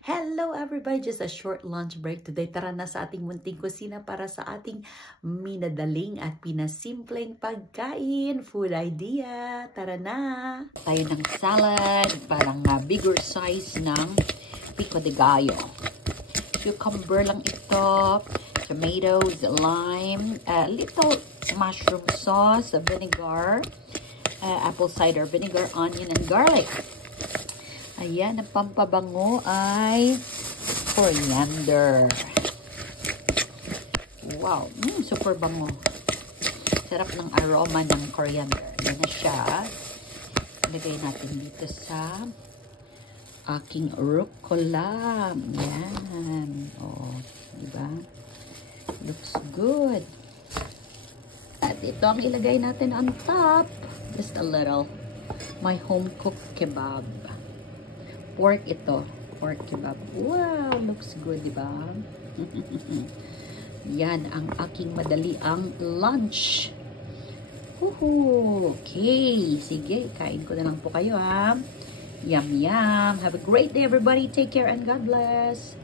Hello everybody! Just a short lunch break today. Tara na sa ating munting kusina para sa ating minadaling at pinasimpleng pagkain. Food idea! Tara na! Tayo ng salad, parang bigger size ng pico de gallo. Cucumber lang ito, tomatoes, lime, little mushroom sauce, vinegar, apple cider vinegar, onion, and garlic. Ayan, ang pampabango ay coriander. Wow, super bango. Sarap ng aroma ng coriander. Ayan na siya. Ilagay natin dito sa aking rucola. Ayan. Oh, diba? Looks good. At ito ang ilagay natin on top. Just a little. My home-cooked kebab. Pork ito. Pork kebab. Wow! Looks good, diba? Yan ang aking madaliang lunch. Okay. Sige, kain ko na lang po kayo, ha? Yum, yum. Have a great day, everybody. Take care and God bless.